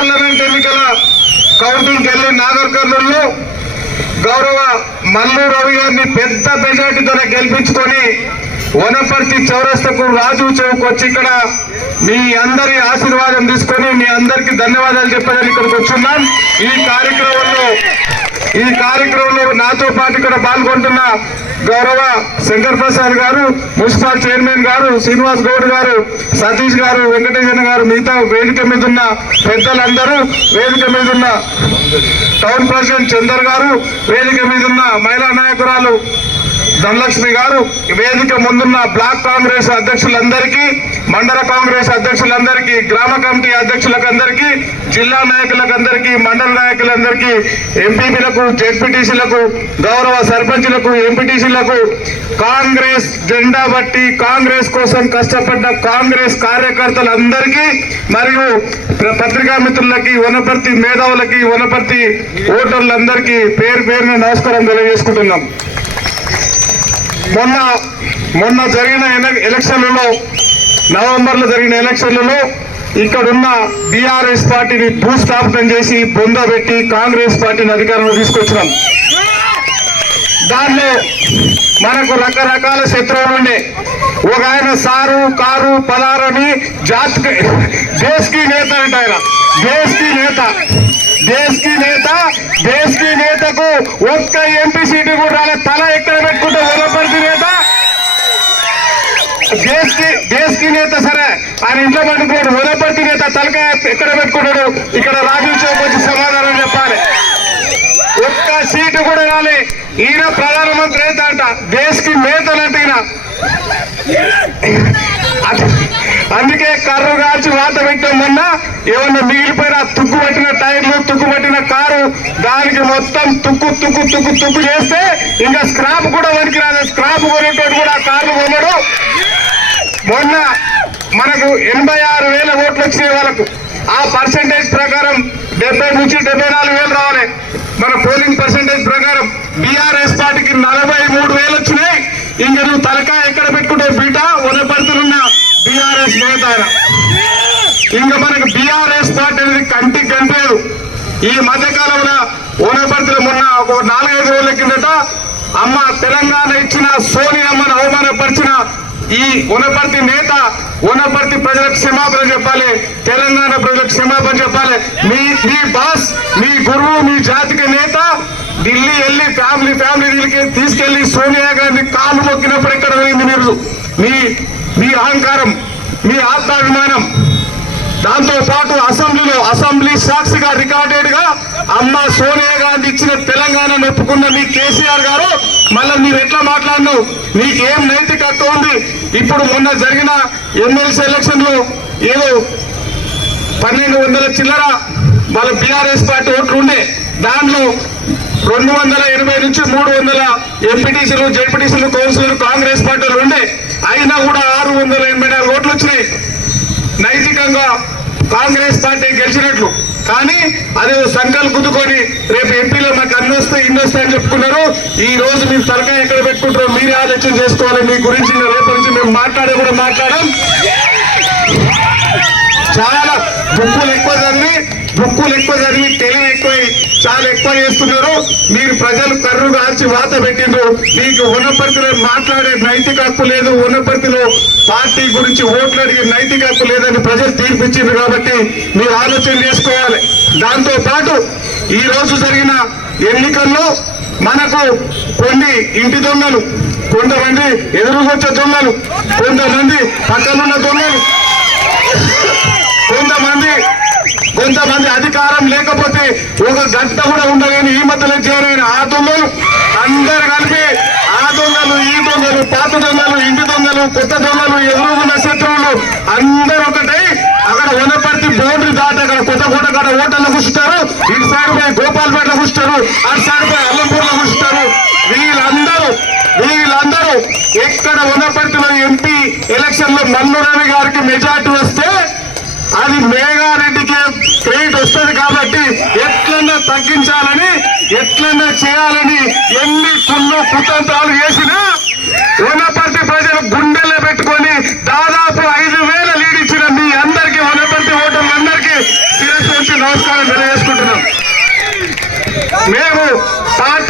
Parliament ఎన్నికల counting వెళ్ళి నాగర్ కర్నూలు గౌరవ మల్లు రవి గారిని పెద్ద మెజార్టీతో గెలిపించుకొని వనపర్తి చౌరస్తకు రాజు చౌక్ వచ్చి ఇక్కడ మీ అందరి ఆశీర్వాదం తీసుకొని మీ అందరికి ధన్యవాదాలు చెప్పడానికి ఇక్కడికి వచ్చున్నాం. ఈ కార్యక్రమంలో ఈ కార్యక్రమంలో నాతో పాటు ఇక్కడ పాల్గొంటున్న గౌరవ శంకర్ ప్రసాద్ గారు మున్సిపల్ చైర్మన్ గారు శ్రీనివాస్ గౌడ్ గారు సతీష్ గారు వెంకటేశ్వర గారు మిగతా వేదిక మీద ఉన్న పెద్దలందరూ వేదిక మీద ఉన్న టౌన్ ప్రెసిడెంట్ చందర్ గారు వేదిక మీద ఉన్న మహిళా నాయకురాలు ధనలక్ష్మి గారు వేదిక ముందున్న బ్లాక్ కాంగ్రెస్ అధ్యక్షులందరికీ మండల కాంగ్రెస్ అధ్యక్షులందరికీ గ్రామ కమిటీ అధ్యక్షులకు అందరికీ జిల్లా నాయకులకు అందరికీ మండల నాయకులందరికీ ఎంపీపీలకు జెడ్పీటీసీలకు గౌరవ సర్పంచులకు ఎంపీటీసీలకు కాంగ్రెస్ జెండా బట్టి కాంగ్రెస్ కోసం కష్టపడ్డ కాంగ్రెస్ కార్యకర్తలందరికీ మరియు పత్రికా మిత్రులకి వనపర్తి మేధావులకి వనపర్తి ఓటర్లందరికీ పేరు పేరున నమస్కారం తెలియజేసుకుంటున్నాం. మొన్న మొన్న జరిగిన ఎలక్షన్లలో నవంబర్లో జరిగిన ఎలక్షన్లలో ఇక్కడున్న బీఆర్ఎస్ పార్టీని భూస్థాపనం చేసి బొందబెట్టి కాంగ్రెస్ పార్టీని అధికారంలో తీసుకొచ్చినాం. దానిలో మనకు రకరకాల శత్రువులు ఉండే. ఒక ఆయన సారు కారు పలారని జాత్ దేశ్ నేత అంట ఆయన. దేశ్ నేత. దేశ్కి నేత దేశ్కి నేతకు ఒక్క ఎంపీ సీటు కూడా తల ఎక్కడ పెట్టుకుంటే వనపర్తి నేత? దేశ్కి దేశ్కి నేత సరే. ఆయన ఇంట్లో పట్టుకున్నాడు వనపర్తి నేత తలకాయ ఎక్కడ పెట్టుకున్నాడు ఇక్కడ రాజీవ్ చౌక్ వచ్చి సమాధానం చెప్పాలి. ఒక్క సీటు కూడా రాలే. ఈయన ప్రధానమంత్రి నేత అంట. దేశకి నేతలంటే ఈయన. అందుకే కర్రు కాల్చి వాత పెట్టాం మొన్న. ఏమన్నా మిగిలిపోయిన తుగ్గు పట్టిన టైర్లు తుక్కు పట్టిన కారు దానికి మొత్తం తుక్కు తుక్కు తుక్కు తుక్కు చేస్తే ఇంకా స్క్రాప్ కూడా వనికి రాదు స్క్రాప్ కొనేటోడు కూడా ఆ కార్లు కొన్నాడు మొన్న మనకు ఎనభై ఆరు వేల ఓట్లు వచ్చినాయి వాళ్ళకు. ఆ పర్సంటేజ్ ప్రకారం డెబ్బై నుంచి డెబ్బై నాలుగు వేలు రావాలి. మన పోలింగ్ పర్సంటేజ్ ప్రకారం బీఆర్ఎస్ పార్టీకి నలభై మూడు వేలు వచ్చినాయి. ఇంక నువ్వు తలకా ఎక్కడ పెట్టుకుంటే బీట? ఉదపడుతున్న బీఆర్ఎస్ నేత ఇంకా మనకు బీఆర్ఎస్ పార్టీ అనేది కంటికి కనిపించదు. ఈ మధ్యకాలం ఒక నాలుగైదు రోజుల కిందట అమ్మ తెలంగాణ ఇచ్చిన సోనియమ్మను అవమానపరిచిన ఈ ఉనపర్తి నేత ఉనపర్తి ప్రజలకు క్షమాపణ చెప్పాలి తెలంగాణ ప్రజలకు క్షమాపణ చెప్పాలి. మీ మీ బాస్ మీ గురువు మీ జాతికి నేత ఢిల్లీ వెళ్ళి ఫ్యామిలీ ఫ్యామిలీ తీసుకెళ్ళి సోనియా గాంధీ కాలు మొక్కినప్పుడు ఇక్కడ జరిగింది మీరు? మీ మీ అహంకారం మీ ఆత్మాభిమానం. దాంతో పాటు అసెంబ్లీ అసెంబ్లీ సాక్షిగా రికార్డెడ్గా అమ్మ సోనియా గాంధీ ఇచ్చిన తెలంగాణ ఒప్పుకున్న మీ కేసీఆర్ గారు మళ్ళీ మీరు ఎట్లా మాట్లాడినావు ఏం నైతికత ఉంది? ఇప్పుడు మొన్న జరిగిన ఎమ్మెల్సీ ఎలక్షన్లో ఏదో పన్నెండు వందల చిల్లర వాళ్ళ బీఆర్ఎస్ పార్టీ ఓట్లు ఉండే. దాంట్లో రెండు వందల ఎనభై నుంచి మూడు వందల ఎంపీటీసీలు జెడ్పీటీసీలు కౌన్సిలర్ కాంగ్రెస్ పార్టీలు ఉండే. అయినా కూడా ఆరు వందల ఎనభై నాలుగు ఓట్లు వచ్చినాయి. నైతికంగా కాంగ్రెస్ పార్టీ గెలిచినట్లు. కానీ అది సంకల్ గుద్దుకొని రేపు ఎంపీలో మాకు అన్ని వస్తాయి ఇన్ని వస్తాయని చెప్పుకున్నారు. ఈ రోజు మీరు తలకాయ ఎక్కడ పెట్టుకుంటారో మీరే ఆలోచన చేసుకోవాలి. మీ గురించి రేపు నుంచి మేము మాట్లాడే కూడా మాట్లాడడం చాలా బుక్కులు ఎక్కువ చదివి బుక్కులు ఎక్కువ చదివి తెలివి ఎక్కువ చాలా ఎక్కువ చేస్తున్నారు. మీరు ప్రజలు కర్రు కాల్చి వాత పెట్టిండ్రు. మీకు ఉన్నపర్తిలో మాట్లాడే నైతిక హక్కు లేదు. ఉన్నపర్తిలో పార్టీ గురించి ఓట్లు అడిగే నైతిక హక్కు లేదని ప్రజలు తీర్పిచ్చిండ్రు కాబట్టి మీరు ఆలోచన చేసుకోవాలి. దాంతో పాటు ఈ రోజు జరిగిన ఎన్నికల్లో మనకు కొన్ని ఇంటి దొంగలు కొంతమంది ఎదురుకొచ్చే దొంగలు కొంతమంది పక్కనున్న దొంగలు కొంతమంది కొంతమంది అధికారం లేకపోతే ఒక గంట కూడా ఉండలేని ఈ మధ్యలో చేరైన ఆ దొంగలు. అందరు కలిపి ఆ దొంగలు ఈ దొంగలు పాత దొంగలు ఇంటి దొంగలు కొత్త దొంగలు ఎదురుగున్న శత్రువులు అందరూ ఒకటై. అక్కడ వనపర్తి బౌండరీ దాటి అక్కడ కొత్త కోట కాడ ఓటర్లు కూర్చుంటారు. ఇటు సైడ్ పోయి గోపాల్పేటలో కూర్చుంటారు. అటు సైడ్ పోయి అల్లంపూర్లో కూర్చుంటారు. వీళ్ళందరూ వీళ్ళందరూ ఎక్కడ వనపర్తిలో ఎంపీ ఎలక్షన్లో మల్లు రవి గారికి మెజార్టీ వస్తే అది మేఘారెడ్డికి క్రెడిట్ వస్తుంది కాబట్టి ఎట్లన్నా తగ్గించాలని ఎట్లన్నా చేయాలని ఎన్ని కుళ్ళు కుతంత్రాలు చేసినా వనపర్తి ప్రజలు గుండెల్లో పెట్టుకొని